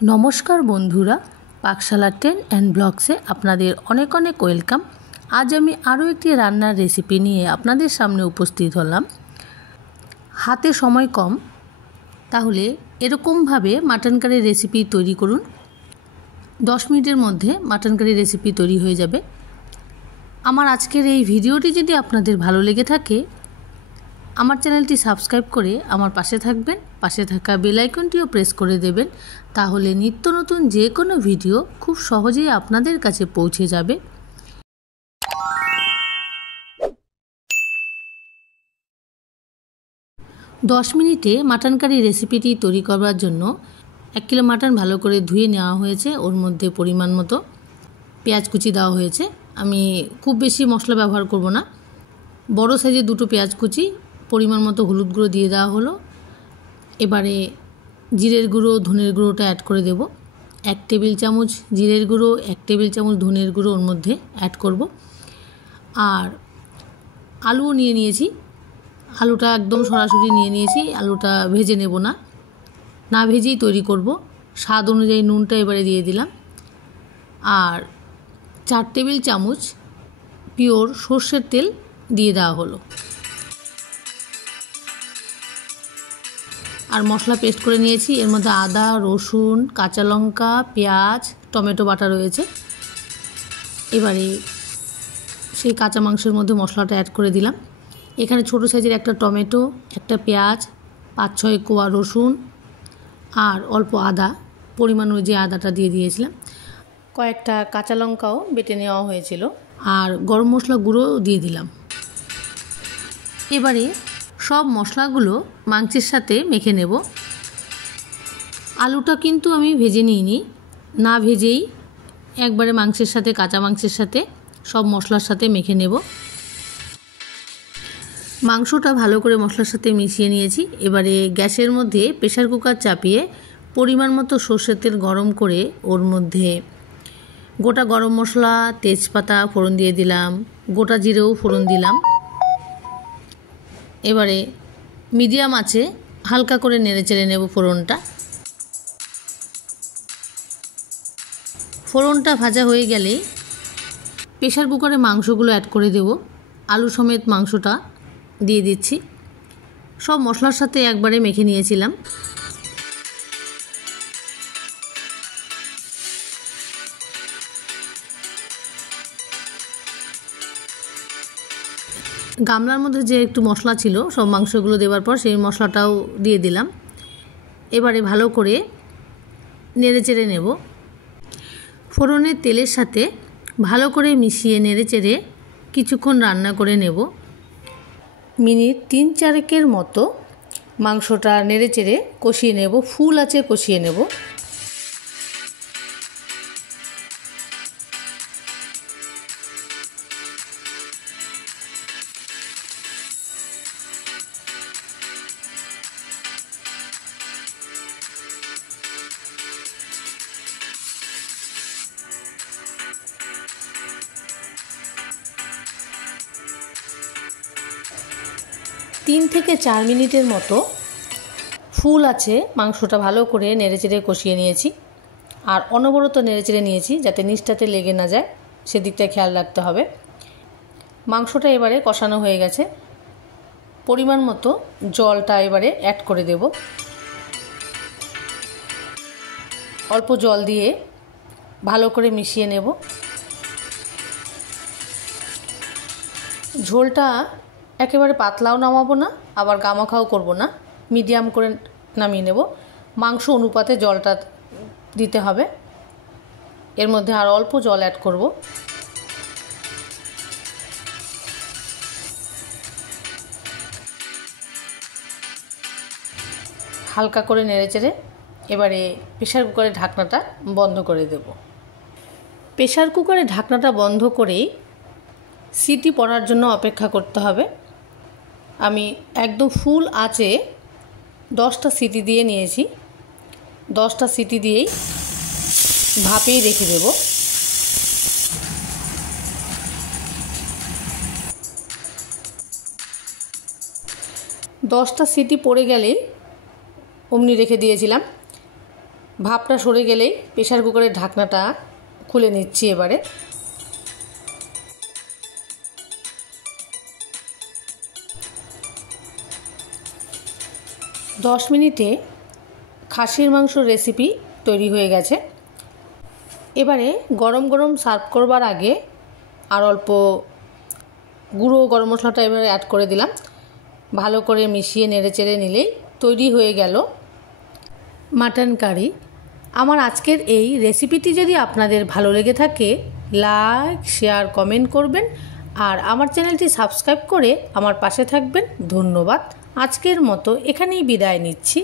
नमस्कार बंधुरा पाकशाला टेन एंड ब्लग्से आपनादेर अनेक अनेक वेलकाम। आज आमी आरो एकटी रान्नार रेसिपि निये आपनादेर सामने उपस्थित हलाम। हाते समय कम, ताहले एरकम भावे माटन कारी रेसिपि तैरी करुन। 10 मिनिटेर मध्य माटन कारी रेसिपि तैरी हये जाबे। आमार आजकेर एई भिडियोटी यदि आपनादेर भालो लेगे थाके आमार चैनलटी सबस्क्राइब करे आमार पाशे थाकबेन, पाशे थाका बेल आइकनटिओ प्रेस करे देबेन, ताहले नित्य नतून जे कोनो भिडियो खूब सहजेई आपनादेर काछे पौঁছে जाबे। दस मिनिटे माटन कारी रेसिपिटी तैरी करबार जन्य 1 किलो माटन भालो करे धुए नेওয়া হয়েছে। ওর মধ্যে পরিমাণ মতো পেঁয়াজ কুচি দেওয়া হয়েছে। আমি খুব বেশি মশলা ব্যবহার করব না। বড় সাইজের দুটো পেঁয়াজ কুচি, পরিমাণ মতো হলুদ গুঁড়ো দিয়ে দেওয়া হলো। এবারে জিরের গুঁড়ো ধনের গুঁড়োটা অ্যাড করে দেব। 1 টেবিল চামচ জিরের গুঁড়ো, 1 টেবিল চামচ ধনের গুঁড়ো ওর মধ্যে অ্যাড করব। আর আলুও নিয়ে নিয়েছি। আলুটা একদম সরাসরি নিয়ে নিয়েছি। আলুটা ভেজে নেব না, না ভেজেই তৈরি করব। স্বাদ অনুযায়ী নুনটা এবারে দিয়ে দিলাম। আর 4 টেবিল চামচ পিওর সরষের তেল দিয়ে দেওয়া হলো। আর মশলা পেস্ট করে নিয়েছি। এর মধ্যে আদা, রসুন, কাঁচা লঙ্কা, পেঁয়াজ, টমেটো বাটা রয়েছে। এবারে সেই কাঁচা মাংসের মধ্যে মশলাটা অ্যাড করে দিলাম। এখানে ছোট সাইজের একটা টমেটো, একটা পেঁয়াজ, 5-6 কোয়া রসুন আর অল্প আদা, পরিমাণ অনুযায়ী আদাটা দিয়ে দিয়েছিলাম। কয়েকটা কাঁচা লঙ্কাও বেটে নেওয়া হয়েছিল। আর গরম মশলা গুঁড়ো দিয়ে দিলাম। এবারে সব মশলাগুলো মাংসের সাথে মেখে নেব। আলুটা কিন্তু আমি ভেজে নিইনি, না ভেজেই একবারে মাংসের সাথে, কাঁচা মাংসের সাথে সব মশলার সাথে মেখে নেব। মাংসটা ভালো করে মশলার সাথে মিশিয়ে নিয়েছি। এবারে গ্যাসের মধ্যে প্রেসার কুকার চাপিয়ে পরিমাণ মতো সরষের তেল গরম করে ওর মধ্যে গোটা গরম মশলা, তেজপাতা ফোড়ন দিয়ে দিলাম, গোটা জিরেও ফোড়ন দিলাম। এবারে মিডিয়াম আঁচে হালকা করে নেড়ে চেড়ে নেব ফোড়নটা। ফোড়নটা ভাজা হয়ে গেলে প্রেসার কুকারে মাংসগুলো অ্যাড করে দেব। আলু সমেত মাংসটা দিয়ে দিচ্ছি। সব মশলার সাথে একবারে মেখে নিয়েছিলাম। গামলার মধ্যে যে একটু মশলা ছিল সব মাংসগুলো দেওয়ার পর সেই মশলাটাও দিয়ে দিলাম। এবারে ভালো করে নেড়ে চেড়ে নেব। ফোড়নের তেলের সাথে ভালো করে মিশিয়ে নেড়ে চেড়ে কিছুক্ষণ রান্না করে নেব। মিনিট 3-4 মতো মাংসটা নেড়ে চেড়ে কষিয়ে নেব, ফুল আঁচে কষিয়ে নেব। তিন থেকে 4 মিনিটের মতো ফুল আছে মাংসটা ভালো করে নেড়েচেড়ে কষিয়ে নিয়েছি। আর অনবরত নেড়েচেড়ে নিয়েছি যাতে নিচটাতে লেগে না যায়, সেদিকটা খেয়াল রাখতে হবে। মাংসটা এবারে কষানো হয়ে গেছে। পরিমাণ মতো জলটা এবারে অ্যাড করে দেব। অল্প জল দিয়ে ভালো করে মিশিয়ে নেব। ঝোলটা একেবারে পাতলাও নামাবো না, আবার গামাখাও করব না, মিডিয়াম করে নামিয়ে নেব। মাংস অনুপাতে জলটা দিতে হবে। এর মধ্যে আর অল্প জল অ্যাড করব। হালকা করে নেড়েচেড়ে এবারে প্রেসার কুকারের ঢাকনাটা বন্ধ করে দেব। প্রেসার কুকারের ঢাকনাটা বন্ধ করেই সিটি পড়ার জন্য অপেক্ষা করতে হবে। আমি একদম ফুল আঁচে 10টা সিটি দিয়ে নিয়েছি। 10টা সিটি দিয়েই ভাপেই রেখে দেব। 10টা সিটি পড়ে গেলেই অমনি রেখে দিয়েছিলাম। ভাপটা সরে গেলেই প্রেসার কুকারের ঢাকনাটা খুলে নিচ্ছি। এবারে 10 মিনিটে খাসির মাংসর রেসিপি তৈরি হয়ে গেছে। এবারে গরম গরম সার্ভ করবার আগে আর অল্প গুঁড়ো গরম মশলাটা এবারে অ্যাড করে দিলাম। ভালো করে মিশিয়ে নেড়েচেড়ে নিলেই তৈরি হয়ে গেল মাটন কারি। আমার আজকের এই রেসিপিটি যদি আপনাদের ভালো লেগে থাকে, লাইক, শেয়ার, কমেন্ট করবেন আর আমার চ্যানেলটি সাবস্ক্রাইব করে আমার পাশে থাকবেন। ধন্যবাদ। আজকের মতো এখানেই বিদায় নিচ্ছি।